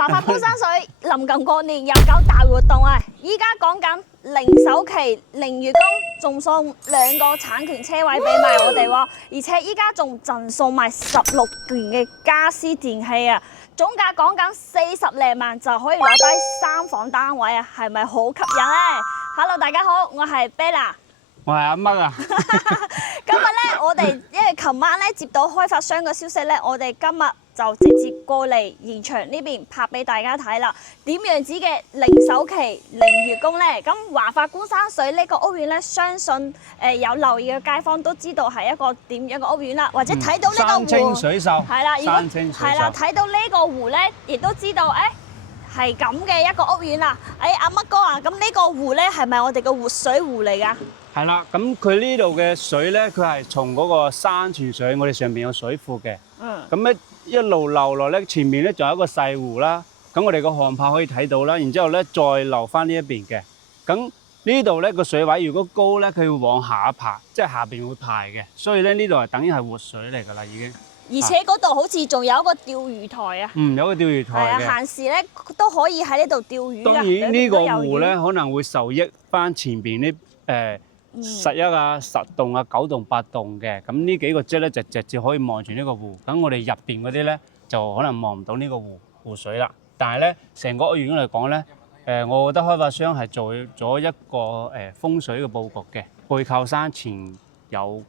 華發觀山水臨近過年又搞大活動啊！依家講緊零首期、零月供，仲送2個產權車位俾埋我哋喎，而且依家仲贈送埋16件嘅家私電器啊！總價講緊40零萬就可以攞低3房單位啊，係咪好吸引呢？ Hello， 大家好，我係 Bella。我係阿乜啊！今日咧，我哋因為琴晚咧接到開發商嘅消息咧，我哋今日就直接過嚟現場呢邊拍俾大家睇啦。點樣子嘅零首期、零月供咧？咁華發觀山水呢個屋苑咧，相信有留意嘅街坊都知道係一個點樣嘅屋苑啦，或者睇到呢個湖，山清水秀，係啦，如果山清水秀係啦，睇到呢個湖咧，亦都知道係咁嘅一個屋苑啦。阿乜哥啊，咁呢個湖咧係咪我哋嘅活水湖嚟㗎？係啦，咁佢呢度嘅水咧，佢係從嗰個山泉水，我哋上邊有水庫嘅。咁咧一路流落咧，前面咧仲有一個細湖啦。咁我哋個航拍可以睇到啦，然之後咧再流翻呢一邊嘅。咁呢度咧個水位如果高咧，佢會往下排，即係下邊會排嘅。所以咧呢度係等於係活水嚟㗎啦，已經。而且嗰度好似仲有一個釣魚台啊！有個釣魚台嘅。係啊，閒時咧都可以喺呢度釣魚㗎。當然呢個湖咧可能會受益翻前邊呢11啊、10棟啊、9棟、8棟嘅，咁呢幾個則咧就直接可以望住呢個湖。咁我哋入邊嗰啲咧就可能望唔到呢個湖水啦。但係咧成個屋苑嚟講咧，我覺得開發商係做咗一個風水嘅佈局嘅，背靠山前有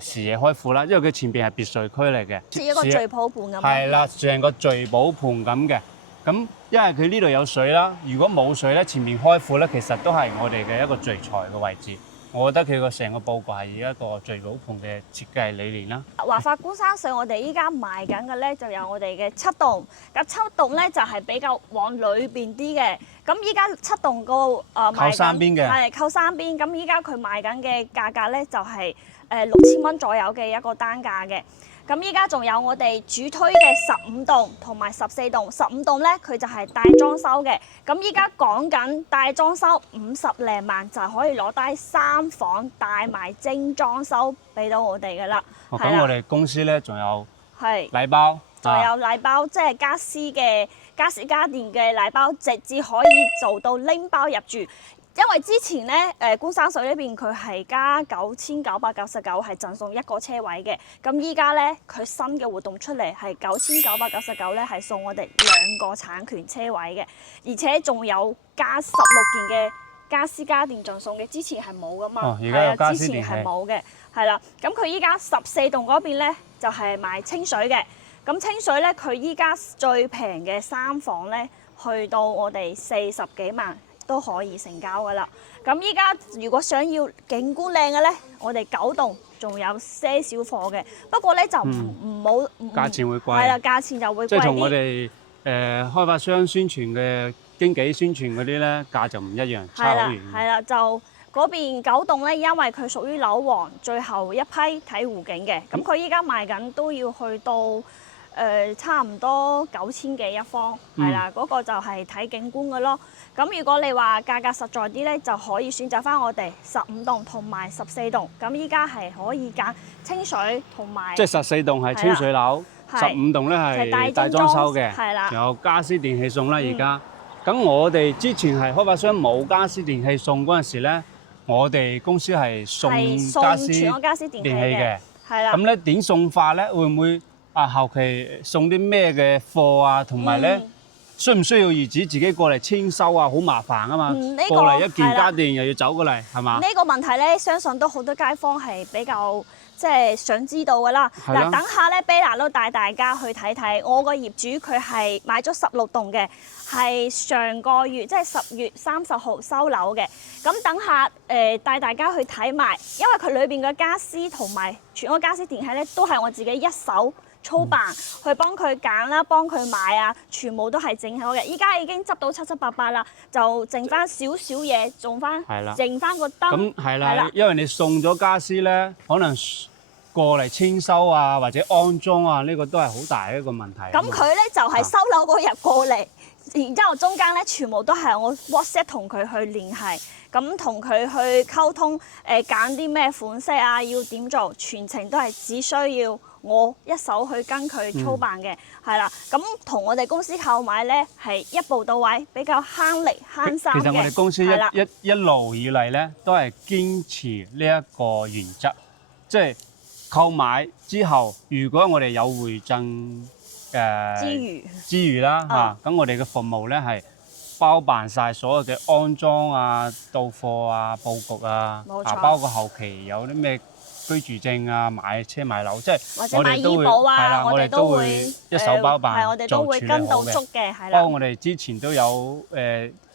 視野開闊啦，因為佢前邊係別墅區嚟嘅，似一個聚寶盆咁。係啦，成個聚寶盆咁嘅。咁因為佢呢度有水啦，如果冇水咧，前面開闊咧，其實都係我哋嘅一個聚財嘅位置。我覺得佢個成個佈局係一個聚寶盆嘅設計理念啦。華發觀山水，我哋依家賣緊嘅咧就有我哋嘅7棟，咁7棟咧就係比較往裏邊啲嘅。咁依家7棟個賣緊靠山邊嘅，係靠山邊。咁依家佢賣緊嘅價格咧就係6000蚊左右嘅一個單價嘅。咁依家仲有我哋主推嘅15棟同埋14棟，15棟咧佢就係帶裝修嘅。咁依家講緊帶裝修50零萬就可以攞低3房帶埋精裝修俾到我哋㗎啦。咁我哋公司咧仲有係禮包，仲有禮包，即係家私家電嘅禮包，直至可以做到拎包入住。因為之前咧，觀山水呢邊佢係加9999係贈送1個車位嘅，咁依家咧佢新嘅活動出嚟係9999咧係送我哋2個產權車位嘅，而且仲有加16件嘅家私家電贈送嘅，之前係冇噶嘛，係啊，之前係冇嘅，係啦，咁佢依家14棟嗰邊咧就係賣清水嘅，咁清水咧佢依家最平嘅3房咧去到我哋40幾萬。都可以成交㗎啦。咁依家如果想要景觀靚嘅咧，我哋9棟仲有些少貨嘅。不過咧就唔好，價錢會貴。係啦，價錢就會貴啲。即係同我哋開發商宣傳嘅經紀宣傳嗰啲咧，價就唔一樣，差好遠。係啦，就嗰邊9棟咧，因為佢屬於樓王最後一批睇湖景嘅，咁佢依家賣緊都要去到。差唔多9000幾一方，係啦，嗰個就係睇景觀嘅咯。咁如果你話價格實在啲咧，就可以選擇翻我哋15棟同埋14棟。咁依家係可以揀清水同埋，即係14棟係清水樓，15棟咧係帶裝修嘅，係啦，有家私電器送啦。而家咁我哋之前係開發商冇家私電器送嗰陣時咧，我哋公司係送全個家私電器嘅，係啦。咁咧點送法咧？會唔會？後期送啲咩嘅貨啊，同埋咧，需唔需要業主自己過嚟簽收啊？好麻煩啊嘛，過嚟一件家電又要走過嚟，係嘛？呢個問題咧，相信都好多街坊係比較即係想知道㗎啦。嗱，等下咧 Bella 都帶大家去睇睇，我個業主佢係買咗16棟嘅，係上個月即係10月30號收樓嘅。咁等下帶大家去睇埋，因為佢裏邊嘅家私同埋全個家私電器咧，都係我自己一手操辦去幫佢揀啦，幫佢買啊，全部都係整好嘅。依家已經執到七七八八啦，就剩翻少少嘢，剩翻個燈。咁係啦，因為你送咗家私咧，可能過嚟簽收啊，或者安裝啊，呢個都係好大一個問題。咁佢咧就係收樓嗰日過嚟，然之後中間咧全部都係我 WhatsApp 同佢去聯繫。咁同佢去溝通，揀啲咩款式啊，要點做，全程都係只需要我一手去跟佢操辦嘅，係啦。咁同我哋公司購買咧係一步到位，比較慳力慳衫嘅。其實我哋公司一路以嚟咧都係堅持呢一個原則，即係購買之後，如果我哋有回贈之餘啦嚇，咁我哋嘅服務咧係包辦晒所有嘅安裝啊、到貨啊、佈局啊，包括後期有啲咩居住證啊、買車買樓，即係或者買醫保啊，我哋都會一手包辦，係我哋都會跟到足嘅，係啦。包括我哋之前都有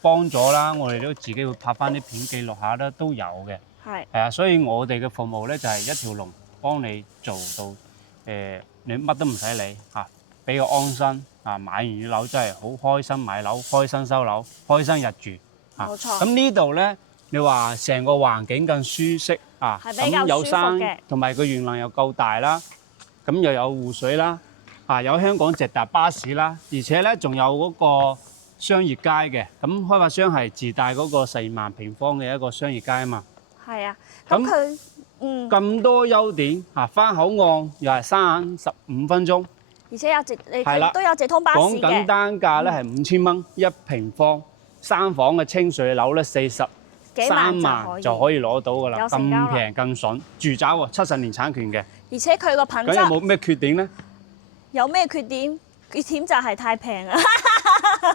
幫咗啦，我哋都自己會拍翻啲片記錄下啦，都有嘅。係啊，所以我哋嘅服務咧就係一條龍幫你做到你乜都唔使理嚇，比較安心啊！買完樓真係好開心買樓，開心收樓，開心入住啊！冇錯。咁呢度咧，你話成個環境更舒適啊，咁有山，同埋個園林又夠大啦，咁又有湖水啦，啊有香港直達巴士啦，而且咧仲有嗰個商業街嘅，咁開發商係自帶嗰個4萬平方嘅一個商業街啊嘛。係啊，咁佢咁多優點啊，翻口岸又係35分鐘，而且有你都有直通巴士嘅。講緊單價咧係5000蚊1平方，3房嘅清水樓咧43萬就可以攞到㗎啦，咁平咁筍，住宅喎，70年產權嘅。而且佢個品質咁有冇咩缺點咧？有咩缺點？缺點就係太平啦。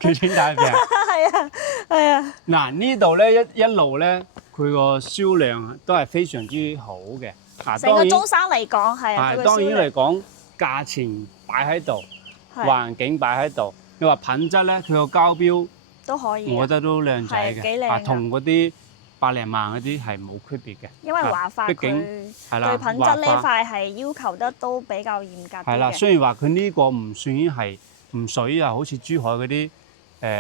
缺點太平。係啊，係啊。嗱呢度咧一路咧，佢個銷量都係非常之好嘅。成個中山嚟講係啊。當然嚟講，價錢擺喺度，環境擺喺度。你話品質咧，佢個交標都可以，我覺得都靚仔嘅。幾靚。同嗰啲百零萬嗰啲係冇區別嘅。因為華發佢對品質呢塊係要求得都比較嚴格啲嘅。係啦，雖然話佢呢個唔算係唔屬於好似珠海嗰啲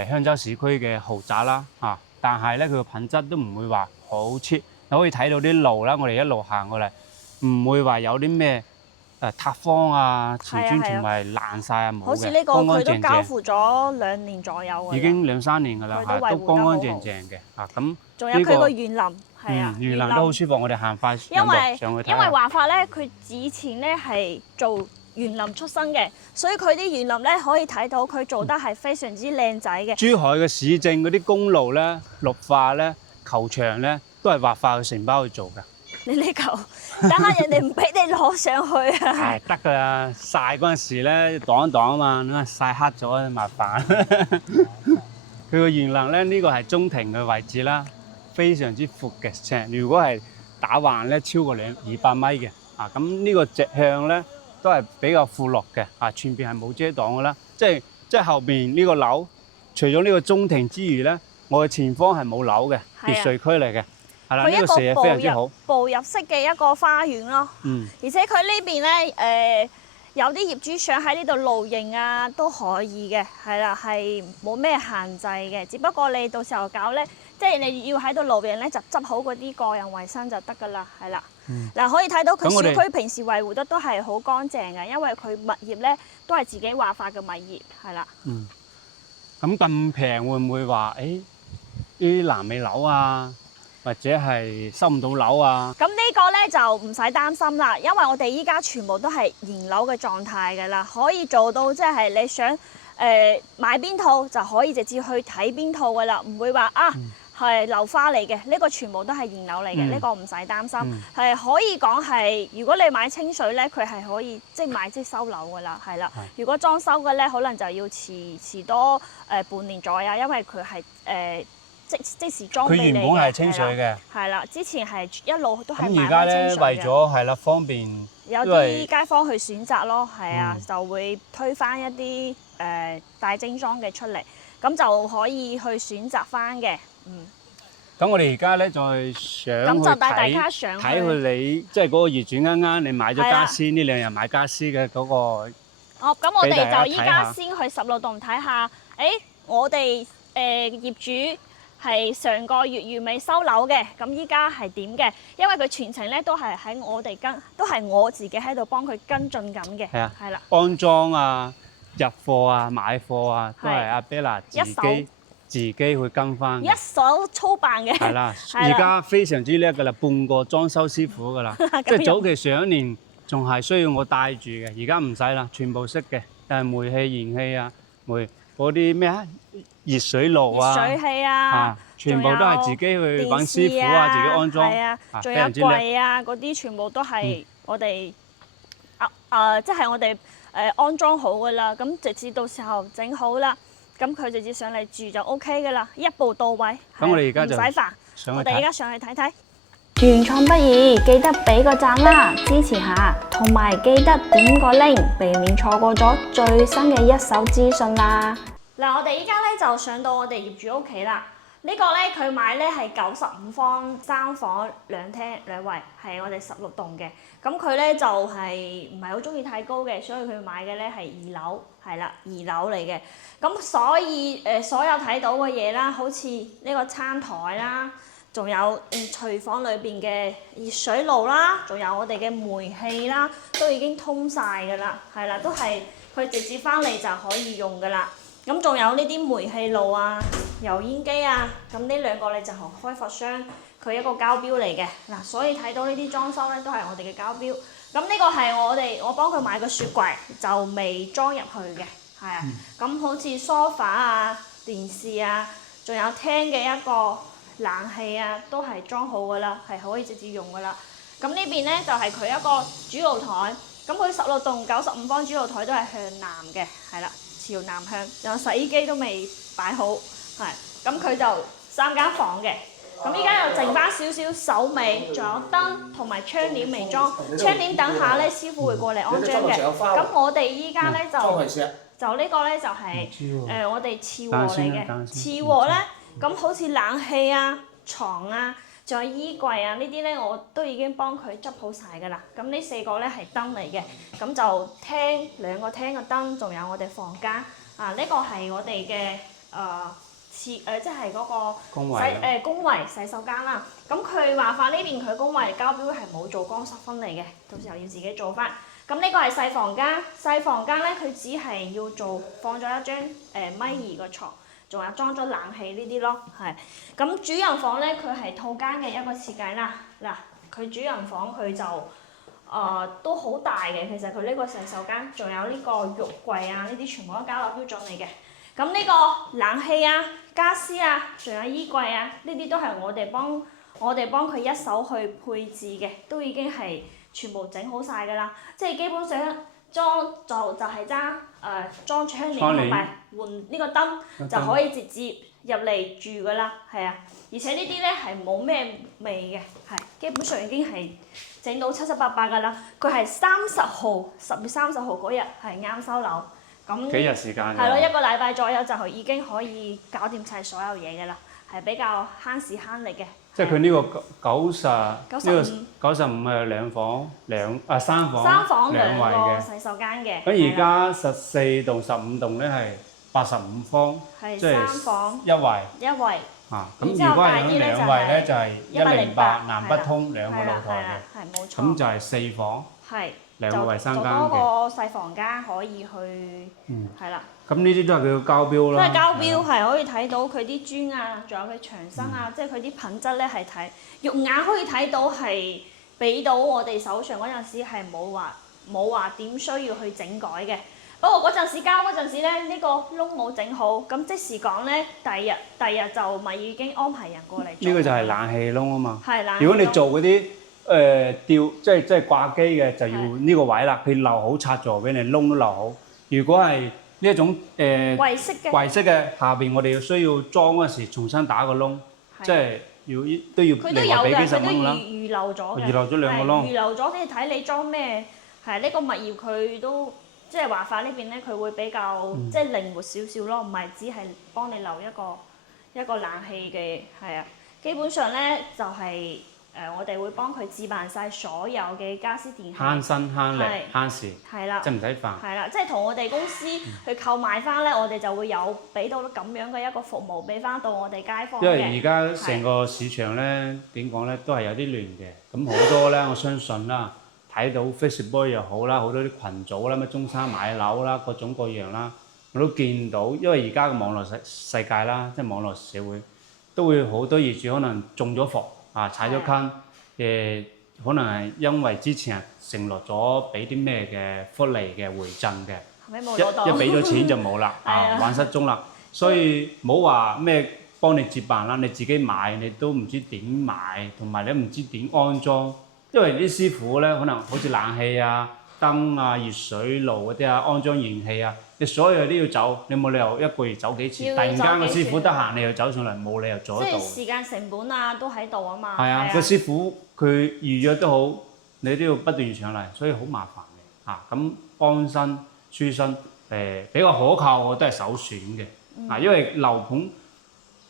香洲市區嘅豪宅啦嚇，但係咧佢個品質都唔會話好 cheap。你可以睇到啲路啦，我哋一路行過嚟，唔會話有啲咩塌方啊、瓷磚全部係爛晒啊，冇嘅。好似呢個佢都交付咗2年左右㗎。已經2、3年㗎啦，都乾乾淨淨嘅啊咁。仲有佢個園林，係啊，園林都好舒服，我哋行快上去睇。因為華發咧，佢以前咧係做園林出身嘅，所以佢啲園林咧可以睇到佢做得係非常之靚仔嘅。珠海嘅市政嗰啲公路咧、綠化咧、球場咧，都係華發嘅承包去做㗎。你呢球，等下人哋唔俾你攞上去啊！係得㗎啦，曬嗰陣時咧擋一擋啊嘛，曬黑咗麻煩。佢個園林咧，呢個係中庭嘅位置啦。非常之闊嘅尺，如果係打橫咧超過200米嘅，啊咁呢個直向咧都係比較闊落嘅，啊前邊係冇遮擋嘅啦，即係後邊呢個樓，除咗呢個中庭之餘咧，我嘅前方係冇樓嘅，別墅區嚟嘅，係啦，呢個視野非常之好，步入式嘅一個花園咯，而且佢呢邊咧有啲業主想喺呢度露營啊都可以嘅，係啦，係冇咩限制嘅，只不過你到時候搞咧。即係你要喺度露營咧，就執好嗰啲個人衞生就得㗎啦，係啦。嗱，可以睇到佢小區平時維護得都係好乾淨嘅，因為佢物業咧都係自己華發嘅物業，係啦。咁平會唔會話啲爛尾樓啊，或者係收唔到樓啊？咁呢個咧就唔使擔心啦，因為我哋依家全部都係現樓嘅狀態㗎啦，可以做到即係你想買邊套就可以直接去睇邊套㗎啦，唔會話係樓花嚟嘅，呢個全部都係現樓嚟嘅，呢個唔使擔心。係可以講係，如果你買清水咧，佢係可以即係買即收樓㗎啦，係啦。如果裝修嘅咧，可能就要遲多半年左右，因為佢係即時裝俾你嘅。佢原本係清水嘅。係啦，之前係一路都係買清水嘅。咁而家咧為咗係啦方便，有啲街坊去選擇咯，係啊，就會推翻一啲大精裝嘅出嚟，咁就可以去選擇翻嘅。咁我哋而家咧再上去睇佢你即係嗰個業主啱啱你買咗家私呢2日買家私嘅嗰個。咁我哋就依家先去16棟睇下。我哋業主係上個月尾收樓嘅，咁依家係點嘅？因為佢全程咧都係喺我哋都係我自己喺度幫佢跟進緊嘅。係啊，係啦。安裝啊、入貨啊、買貨啊，都係阿 Bella 自己去跟翻，一手操辦嘅。係啦，而家非常之叻㗎啦，半個裝修師傅㗎啦。即係早期上一年仲係需要我帶住嘅，而家唔使啦，全部識嘅。但係煤氣、燃氣啊，嗰啲咩啊，熱水爐啊，熱水器啊，全部都係自己去揾師傅自己安裝。係啊，仲有櫃啊，嗰啲全部都係我哋即係我哋安裝好噶啦。咁直至到時候整好啦，咁佢直接上嚟住就 OK 噶啦，一步到位。咁我哋而家就唔使煩，我哋而家上去睇睇。原創不易，記得俾個讚啦，支持下，同埋記得點個 link，避免錯過咗最新嘅一手資訊啦。嗱，我哋依家咧就上到我哋業主屋企啦。呢個咧佢買咧係95方3房2廳2衛，係我哋16棟嘅。咁佢咧就係唔係好中意太高嘅，所以佢買嘅咧係2樓，係啦，2樓嚟嘅。咁所以所有睇到嘅嘢啦，好似呢個餐台啦，仲有廚房裏邊嘅熱水爐啦，仲有我哋嘅煤氣啦，都已經通晒㗎啦，係啦，都係佢直接翻嚟就可以用㗎啦。咁仲有呢啲煤氣爐啊、油煙機啊，咁呢兩個咧就係開發商佢一個交標嚟嘅嗱，所以睇到呢啲裝修咧都係我哋嘅交標。咁呢個係我幫佢買個雪櫃，就未裝入去嘅，係啊。咁好似梳化啊、電視啊，仲有廳嘅一個冷氣啊，都係裝好㗎啦，係可以直接用㗎啦。咁呢邊咧就係佢一個主爐台，咁佢16棟95方主爐台都係向南嘅，係啦。朝南向，有洗衣機都未擺好，係咁佢就3間房嘅。咁依家又剩翻少少手尾，仲有燈同埋窗簾未裝。窗簾等下咧，師傅會過嚟安裝嘅。咁我哋依家咧就呢個咧就係我哋次和嚟嘅。次和咧，咁好似冷氣啊、床啊，仲有衣櫃啊呢啲咧，我都已經幫佢執好晒㗎啦。咁呢4個咧係燈嚟嘅，咁就2個廳嘅燈，仲有我哋房間啊。呢個係我哋嘅即係嗰個公衞洗手間啦。咁佢話法呢邊佢公衞交標係冇做乾濕分離嘅，到時候要自己做翻。咁呢個係細房間，細房間咧佢只係要放咗一張米2嘅床。仲有裝咗冷氣呢啲咯，係。咁主人房咧，佢係套間嘅一個設計啦。嗱，佢主人房佢就都好大嘅，其實佢呢個洗手間，仲有呢個浴櫃啊，呢啲全部都交流標準嚟嘅。咁呢個冷氣啊、家私啊，仲有衣櫃啊，呢啲都係我哋幫佢一手去配置嘅，都已經係全部整好晒㗎啦。即係基本上裝就係裝窗簾同埋換呢個燈就可以直接入嚟住㗎啦，係啊！而且呢啲咧係冇咩味嘅，係基本上已經係整到七七八八㗎啦。佢係10月30號嗰日係啱收樓，咁幾日時間？係咯，1個禮拜左右就已經可以搞掂晒所有嘢㗎啦，係比較慳時慳力嘅。即係佢呢個95係3房2衛嘅洗手間嘅。咁而家14棟15棟咧係85方，即係3房1衛。咁如果係2衛咧就係108南北通2個露台嘅，係冇錯。咁就係4房，2個衞生間嘅。就多個細房間可以去，係啦。咁呢啲都係佢嘅交標啦。即係交標係可以睇到佢啲磚啊，仲有佢牆身啊，即係佢啲品質咧係肉眼可以睇到係俾到我哋手上嗰陣時係冇話點需要去整改嘅。不過嗰陣時交嗰陣時咧，呢個窿冇整好，咁即時講咧，第二日就咪已經安排人過嚟。呢個就係冷氣窿啊嘛。係冷氣窿。如果你做嗰啲吊即係掛機嘅，就要呢個位啦。佢留好插座俾你，窿都留好。如果係呢一種櫃式嘅，下邊我哋需要裝嗰時重新打個窿，即係都要另外俾幾十蚊啦。預留咗嘅。預留咗2個窿。預留咗，你睇你裝咩？係呢個物業佢都即係華發呢邊咧，佢會比較即係靈活少少咯，唔係只係幫你留一個冷氣嘅，係啊。基本上咧就係我哋會幫佢置辦晒所有嘅家私電器，慳身慳力慳時，係啦，即係唔使煩。係啦，即係同我哋公司去購買翻咧，我哋就會有俾到咁樣嘅一個服務俾翻到我哋街坊嘅。因為而家成個市場咧點講咧，都係有啲亂嘅。咁好多咧，我相信啦，睇到 Facebook 又好啦，好多啲群組啦，咩中山買樓啦，各種各樣啦，我都見到。因為而家嘅網絡世界啦，即係網絡社會，都會好多業主可能中咗伏。踩咗坑，可能係因為之前承諾咗俾啲咩嘅福利嘅回贈嘅，後尾冇攞到，一俾咗錢就冇啦，玩失蹤啦。所以冇話咩幫你接辦啦，你自己買你都唔知點買，同埋你唔知點安裝，因為啲師傅咧可能好似冷氣啊、燈啊、熱水爐嗰啲啊、安裝燃氣啊，你所有都要走，你冇理由一個月走幾次，突然間個師傅得閒你又走上嚟，冇理由做得到。即係時間成本啊都喺度啊嘛。係啊，個師傅佢預約都好，你都要不斷上嚟，所以好麻煩嘅嚇。咁安身舒身比較可靠，我都係首選嘅。因為樓盤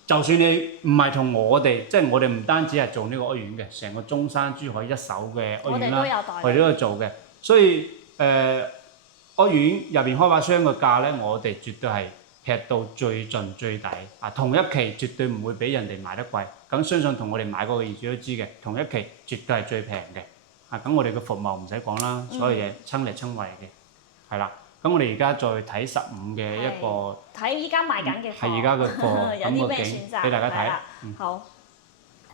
就算你唔係同我哋，即係我哋唔單止係做呢個屋苑嘅，成個中山珠海一手嘅屋苑啦，我哋都有做嘅。所以屋苑入邊開發商嘅價咧，我哋絕對係劈到最盡最抵啊！同一期絕對唔會比人哋賣得貴。咁相信同我哋買過嘅業主都知嘅，同一期絕對係最平嘅。咁我哋嘅服務唔使講啦，所有嘢親力親為嘅，係啦。咁我哋而家再睇15嘅一個，睇依家賣緊嘅貨，係而家嘅貨有啲咩選擇俾大家睇。好，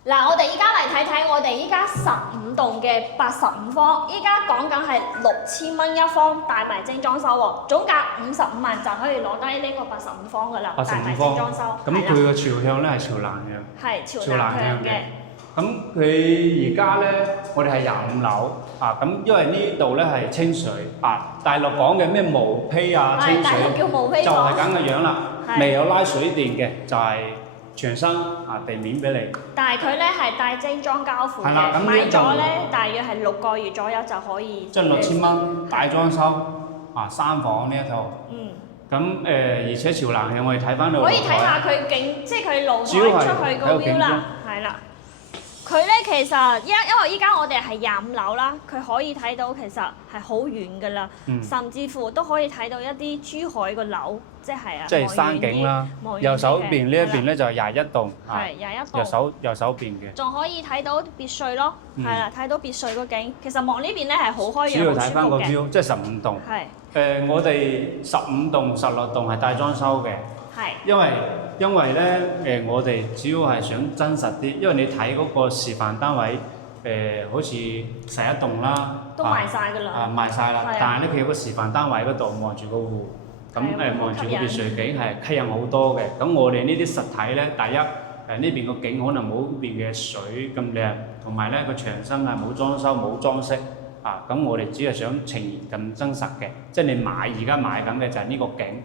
嗱，我哋依家嚟睇睇我哋依家15棟嘅85方，依家講緊係6000蚊一方，帶埋精裝修喎，總價55萬就可以攞低呢個85方㗎啦，帶埋精裝修。咁佢嘅朝向咧係朝南向，係朝南向嘅。咁佢而家咧，我哋係25樓咁因為呢度咧係清水大陸講嘅咩毛坯啊，清水叫毛坯就係咁嘅樣啦，未有拉水電嘅，就係全新地面俾你。但係佢咧係帶精裝交付嘅，買咗咧大約係6個月左右就可以。即係6000蚊大裝修3房呢一套。咁而且朝南向我哋睇翻到可以睇下佢景，即係佢露台出去個 view 啦，係啦。佢咧其實因為依家我哋係25樓啦，佢可以睇到其實係好遠噶啦，甚至乎都可以睇到一啲珠海個樓，即係山景啦。右手邊呢一邊咧就係21棟，係21棟。右手邊嘅。仲可以睇到別墅咯，係啦，睇到別墅個景。其實望呢邊咧係好開揚，主要睇翻個 view，即係15棟。係。我哋15棟、16棟係帶裝修嘅。係。因為咧我哋主要係想真實啲，因為你睇嗰個示範單位好似11棟啦，都賣晒㗎啦，賣晒啦。但係咧佢有個示範單位嗰度望住個湖，咁望住個別墅景係吸引好多嘅。咁我哋呢啲實體咧，第一呢邊個景可能冇嗰邊嘅水咁靚，同埋咧個牆身係冇裝修冇裝飾咁我哋只係想呈現更真實嘅，即係你而家買緊嘅就係呢個景。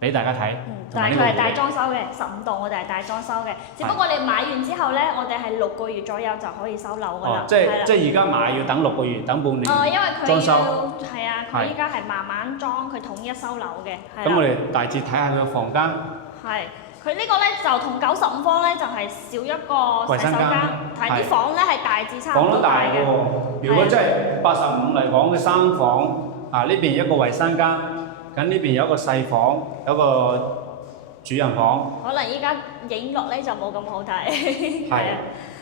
俾大家睇，但係佢係帶裝修嘅15棟，我哋係帶裝修嘅。只不過你買完之後咧，我哋係6個月左右就可以收樓㗎啦。即係而家買要等6個月，等半年。因為佢裝修係啊，佢依家係慢慢裝，佢統一收樓嘅。咁我哋大致睇下佢個房間。係，佢呢個咧就同95方咧就係少一個洗手間，但係啲房咧係大致差唔多大嘅。如果真係85嚟講嘅3房，呢邊一個衞生間。咁呢邊有一個細房，有個主人房。可能依家影落咧就冇咁好睇。係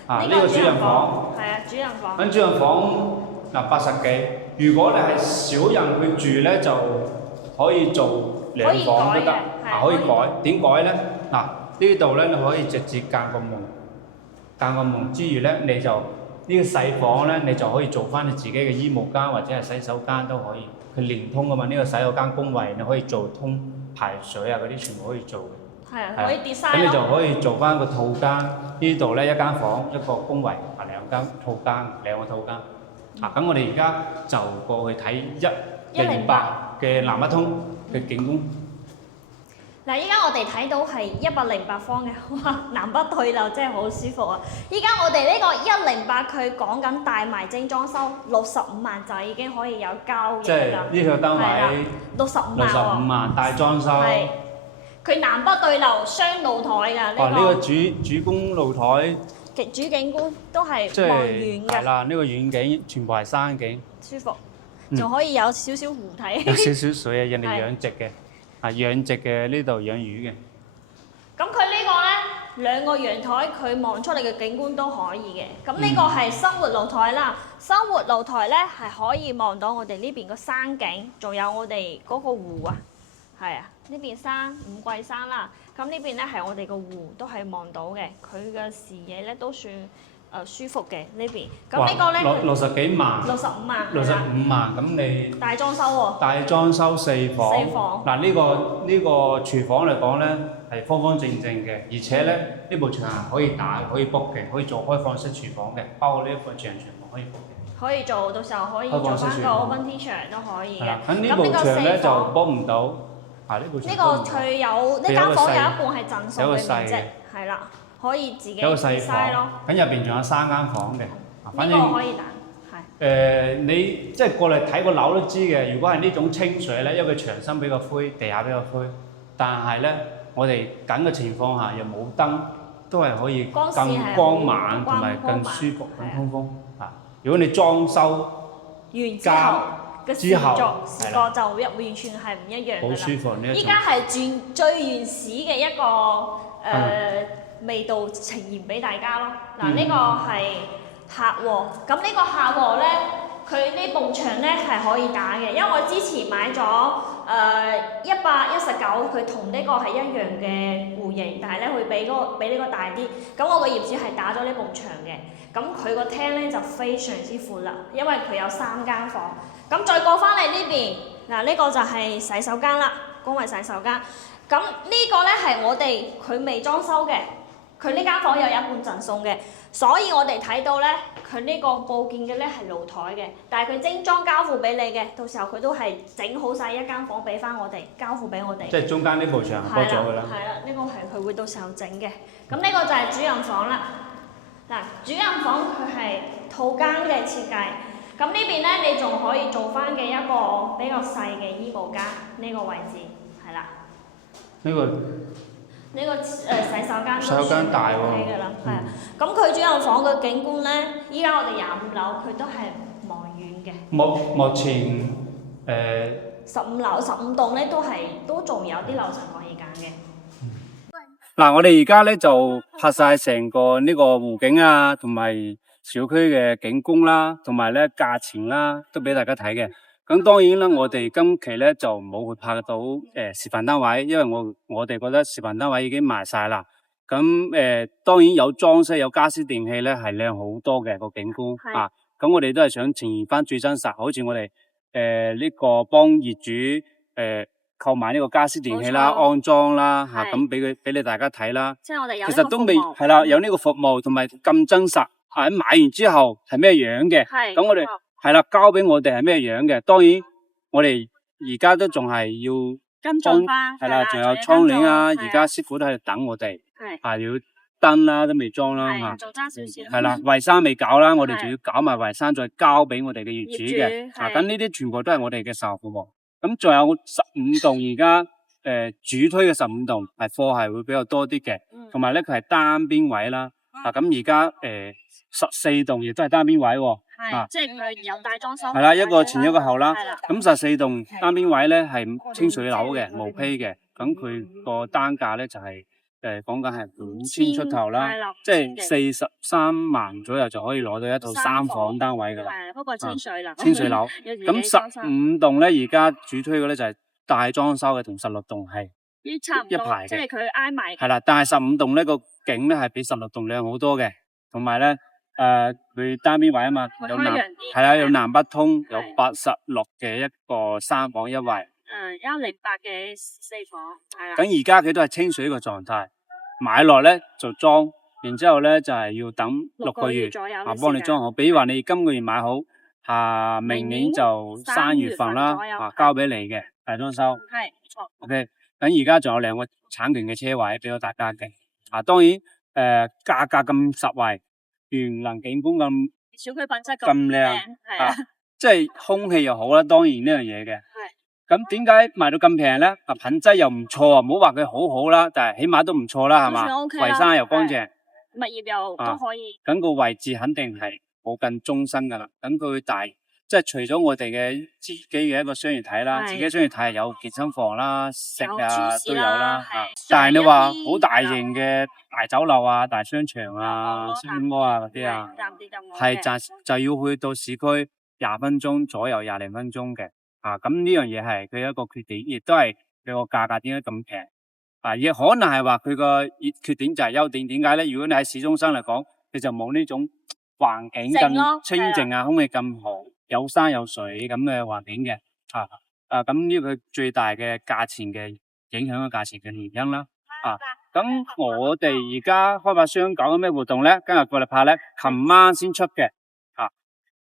啊，呢個主人房。係啊，主人房。咁主人房80幾，如果你係少人去住咧，就可以做2房都得，可以改。點改咧？呢度咧你可以直接間個門之餘咧，你就呢個細房咧，你就可以做翻你自己嘅衣帽間或者係洗手間都可以。佢連通㗎嘛，呢個洗手間公衞你可以做通排水啊嗰啲全部可以做嘅。係啊，可以 design 咯。咁你就可以做翻個套間，呢度咧一間房一個公衞2間套間2個套間。咁我哋而家就過去睇108嘅南北通嘅景觀。嗱，依家我哋睇到係108方嘅，哇！南北對流真係好舒服啊！依家我哋呢個108佢講緊帶埋精裝修65萬就已經可以有交易啦。即係呢個單位65萬帶裝修。係。佢南北對流雙露台㗎呢個。呢個主攻露台。主景觀都係望遠嘅。係啦，呢個遠景全部係山景。舒服。仲可以有少少湖睇。有少少水啊，人哋養殖嘅。養殖嘅呢度養魚嘅，咁佢呢個咧2個陽台，佢望出嚟嘅景觀都可以嘅。咁呢個係生活露台啦，生活露台咧係可以望到我哋呢邊個山景，仲有我哋嗰個湖啊，係啊，呢邊山五桂山啦。咁呢邊咧係我哋個湖都係望到嘅，佢嘅視野咧都算舒服嘅呢邊。咁呢個咧60幾萬，65萬，65萬，咁你大裝修喎。大裝修4房。4房。嗱呢個廚房嚟講咧係方方正正嘅，而且咧呢部牆可以打可以 book 嘅，可以做開放式廚房嘅，包括呢一個自然廚房可以 book 嘅。可以做，到時候可以做翻個 open kitchen 都可以嘅。咁呢部牆咧就 book 唔到。呢個佢有呢間房有一半係贈送嘅面積，係啦，可以自己有個細房咯。咁入邊仲有3間房嘅。呢個可以打，係。你即係過嚟睇個樓都知嘅。如果係呢種清水咧，因為牆身比較灰，地下比較灰，但係咧我哋緊嘅情況下又冇燈，都係可以更光猛同埋更舒服、更通風。如果你裝修完之後嘅視覺就完全係唔一樣㗎啦。好舒服呢一種。依家係最原始嘅一個味道呈現俾大家咯。嗱，呢個係客鑊，咁呢個客鑊咧，佢呢埲牆咧係可以打嘅，因為我之前買咗119，佢同呢個係一樣嘅戶型，但係咧會比呢個大啲。咁我個業主係打咗呢埲牆嘅，咁佢個廳咧就非常之闊啦，因為佢有3間房。咁再過翻嚟呢邊，嗱呢個就係洗手間啦，公衞洗手間。咁呢個咧係佢未裝修嘅，佢呢間房有一半贈送嘅，所以我哋睇到咧，佢呢個佈建嘅咧係露台嘅，但係佢精裝交付俾你嘅，到時候佢都係整好晒一間房俾翻我哋，交付俾我哋。即係中間呢部牆開咗㗎啦。係啦，呢個係佢會到時候整嘅。咁呢個就係主人房啦。嗱，主人房佢係套間嘅設計。咁呢邊咧，你仲可以做翻嘅一個比較細嘅衣帽間，呢個位置係啦。呢個洗手間都算 OK 嘅啦，係啊。咁佢主人房嘅景觀咧，依家我哋25樓佢都係望遠嘅。目前15樓15棟咧都仲有啲樓層可以揀嘅。嗱，我哋而家咧就拍晒成個呢個湖景啊，同埋小區嘅景觀啦，同埋咧價錢啦，都俾大家睇嘅。咁當然啦，我哋今期咧就冇去拍到示範單位，因為我哋覺得示範單位已經賣晒啦。咁當然有裝飾有家私電器咧係靚好多嘅個景觀啊。咁我哋都係想呈現翻最真實，好似我哋呢個幫業主購買呢個家私電器啦、安裝啦嚇，咁俾你大家睇啦。即係我哋有其實都未係啦，有呢個服務同埋咁真實。喺買完之後係咩樣嘅？咁我哋係啦，交俾我哋係咩樣嘅？當然我哋而家都仲係要跟進翻，係啦，仲有窗簾啊，而家師傅都喺度等我哋，要燈啦都未裝啦嚇，做爭少少，係啦，圍山未搞啦，我哋仲要搞埋圍山，再交俾我哋嘅業主嘅，咁呢啲全部都係我哋嘅售後服務。咁仲有15棟而家主推嘅15棟係貨係會比較多啲嘅，同埋咧佢係單邊位啦。咁而家14棟亦都係單邊位喎，即係佢有大裝修。係啦，一個前一個後啦。咁14棟單邊位咧係清水樓嘅，毛坯嘅。咁佢個單價咧就係講緊係5000出頭啦，即係43萬左右就可以攞到一套3房單位噶啦。係，不過清水樓。清水樓。咁15棟咧而家主推嘅咧就係大裝修嘅，同16棟係一排嘅，即係佢挨埋。係啦，但係15棟呢個景咧係比16棟靚好多嘅，同埋咧佢單邊位啊嘛，有南北通，有86嘅一個3房1衛，108嘅4房，係啦。咁而家佢都係清水個狀態，買落咧就裝，然之後咧就係要等6個月左右幫你裝好。比如話你今個月買好，明年就3月份啦，交俾你嘅大裝修。係，冇錯。OK，咁而家仲有2個產權嘅車位俾到大家嘅。當然價格咁實惠，園林景觀咁小區品質咁靚，即係空氣又好啦。當然呢樣嘢嘅。咁點解賣到咁平咧？品質又唔錯，唔好話佢好好啦，但係起碼都唔錯啦，係嘛？圍山又乾淨，物業又都可以。咁個位置肯定係冇咁中心噶啦。咁佢大，即係除咗我哋嘅自己嘅一個商業體啦，自己商業體係有健身房啦、食啊都有啦。但係你話好大型嘅大酒樓啊、大商場啊、shopping mall啊嗰啲啊，係就要去到市區20分鐘左右，20零分鐘嘅。咁呢樣嘢係佢一個缺點，亦都係佢個價格點解咁平。亦可能係話佢個缺點就係優點。點解咧？如果你喺市中心嚟講，你就冇呢種環境靜咯咁清靜啊，空氣咁好，有山有水咁嘅環境嘅，咁呢個最大嘅價錢嘅影響嘅價錢嘅原因啦，咁我哋而家開發商搞緊咩活動咧？今日過嚟拍咧，琴晚先出嘅，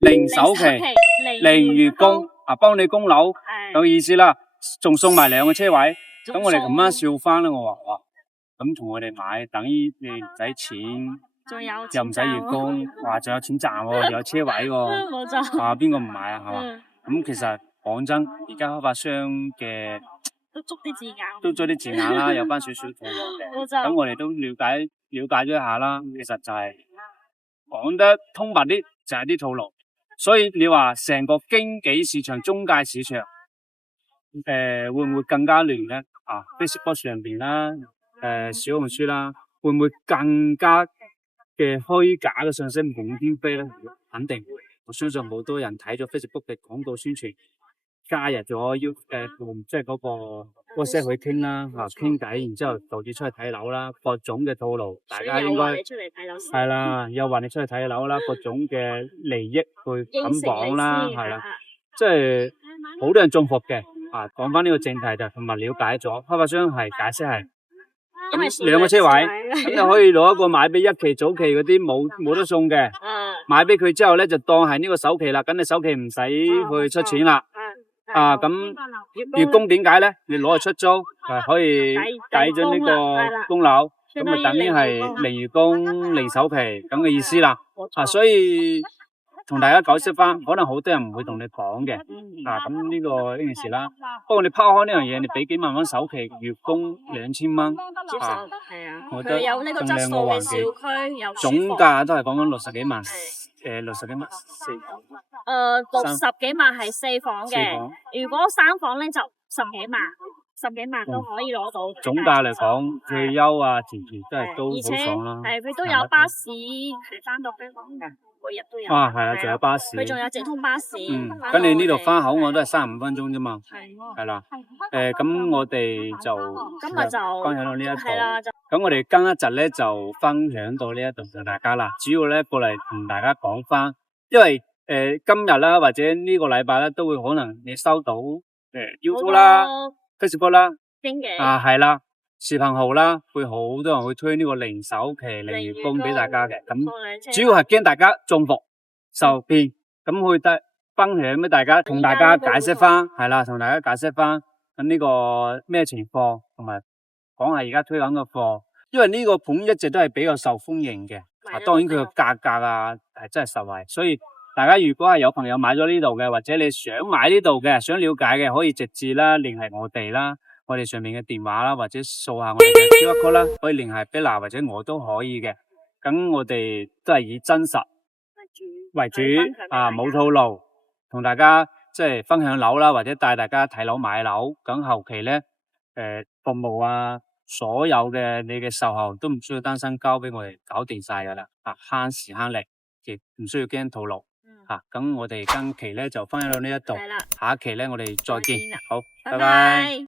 零首期、零月供，幫你供樓，有意思啦，仲送埋2個車位。咁我哋琴晚笑翻啦，我話哇，咁同我哋買，等於你唔使錢，又唔使月供，話仲有錢賺喎，又有車位喎，冇錯。邊個唔買啊？係嘛？咁其實講真，而家開發商嘅都捉啲字眼，啦，有翻少少套路嘅。咁我哋都了解咗一下啦，其實就係講得通白啲，就係啲套路。所以你話成個經紀市場、中介市場，會唔會更加亂咧？Facebook 上邊啦，小紅書啦，會唔會更加嘅虛假嘅信息滿天飛咧？肯定會。我相信好多人睇咗 Facebook 嘅廣告宣傳，加入咗即係嗰個 WhatsApp 去傾啦，傾偈，然之後導致出去睇樓啦，各種嘅套路，大家應該係啦，又話你出去睇樓啦，各種嘅利益去捆綁啦，係啦，即係好多人中伏嘅。講翻呢個正題就同埋了解咗，開發商係解釋係咁2個車位，咁就可以攞一個買俾一期早期嗰啲冇得送嘅，買俾佢之後咧就當係呢個首期啦，咁你首期唔使去出錢啦。咁月供點解咧？你攞去出租，可以計咗呢個供樓，咁咪等於係零月供、零首期咁嘅意思啦。所以同大家解釋翻，可能好多人唔會同你講嘅。咁呢件事啦。不過你拋開呢樣嘢，你俾幾萬蚊首期，月供2000蚊，我覺得有呢個質素嘅小區，有總價都係講緊60幾萬。60幾萬4房，60幾萬係4房嘅，如果3房咧就10幾萬都可以攞到。總價嚟講，退休前期都好爽啦。係佢都有巴士翻到香港嘅，每日都有。係啊，仲有巴士。佢仲有直通巴士。咁你呢度翻口岸都係35分鐘啫嘛。係啦。咁我哋就今日就分享到呢一度。係啦，咁我哋今一集咧就分享到呢一度同大家啦，主要咧過嚟同大家講翻，因為今日啦或者呢個禮拜咧都會可能你收到YouTube 啦、Facebook 啦，係啦，視頻號啦，會好多人會推呢個零首期、零月供俾大家嘅，咁主要係驚大家中伏受騙，咁去得分享俾大家，同大家解釋翻，係啦，同大家解釋翻咁呢個咩情況，同埋講下而家推緊嘅貨，因為呢個盤一直都係比較受歡迎嘅，當然佢個價格係真係實惠，所以大家如果係有朋友買咗呢度嘅，或者你想買呢度嘅，想了解嘅，可以直接啦聯繫我哋啦，我哋上面嘅電話啦，或者掃下我哋嘅 QR code 啦，可以聯繫 Bella 或者我都可以嘅。咁我哋都係以真實為主，冇套路，同大家即係分享樓啦，或者帶大家睇樓買樓。咁後期咧，服務所有嘅你嘅售後都唔需要擔心，交俾我哋搞掂晒噶啦，慳時慳力，亦唔需要驚套路。咁我哋今期咧就分享到呢一度，下一期咧我哋再見，好，拜拜。